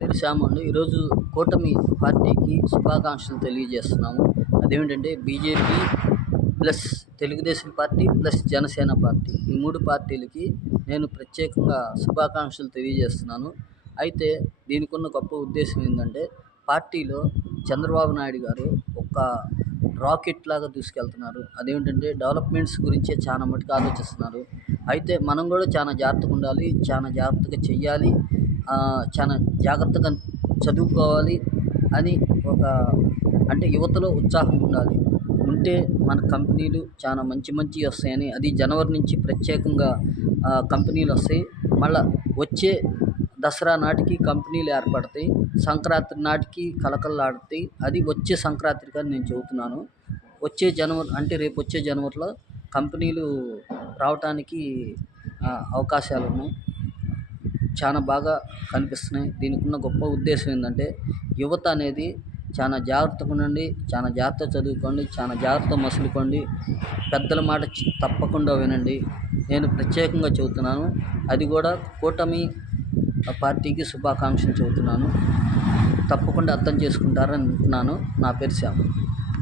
పేరు శ్యామ్ అండి. ఈరోజు కూటమి పార్టీకి శుభాకాంక్షలు తెలియజేస్తున్నాము. అదేమిటంటే BJP plus Telugu Desam party plus Janasena party. ఈ 3 పార్టీలకి నేను ప్రత్యేకంగా శుభాకాంక్షలు తెలియజేస్తున్నాను. అయితే దీనికున్న గొప్ప ఉద్దేశం ఏందంటే పార్టీలో చంద్రబాబు నాయుడు గారు ఒక రాకెట్ లాగా దూసుకెళ్తున్నారు. అదేమిటంటే డెవలప్‌మెంట్స్ గురించే చాలా మటుకు ఆలోచిస్తున్నారు. అయితే మనం కూడా చాలా జాగ్రత్తగా ఉండాలి. చాలా జాగ్రత్తగా చెయ్యాలి. చాలా జాగ్రత్తగా చదువుకోవాలి అని ఒక అంటే యువతలో ఉత్సాహం ఉండాలి. ఉంటే మన కంపెనీలు చాలా మంచి మంచివి వస్తాయని, అది జనవరి నుంచి ప్రత్యేకంగా కంపెనీలు వస్తాయి. మళ్ళా వచ్చే దసరా నాటికి కంపెనీలు ఏర్పడతాయి. సంక్రాంతి నాటికి కళకళలాడతాయి. అది వచ్చే సంక్రాంతికి అని నేను చెబుతున్నాను. వచ్చే జనవరి అంటే రేపు వచ్చే జనవరిలో కంపెనీలు రావటానికి అవకాశాలున్నాయి. చాలా బాగా కనిపిస్తున్నాయి. దీనికి ఉన్న గొప్ప ఉద్దేశం ఏందంటే యువత అనేది చాలా జాగ్రత్తగా ఉండండి. చాలా జాగ్రత్తగా చదువుకోండి. చాలా జాగ్రత్తగా మసులుకోండి. పెద్దల మాట తప్పకుండా వినండి. నేను ప్రత్యేకంగా చెబుతున్నాను. అది కూడా కూటమి పార్టీకి శుభాకాంక్షలు చెబుతున్నాను. తప్పకుండా అర్థం చేసుకుంటారని అనుకుంటున్నాను. నా పేరు శ్యామ్.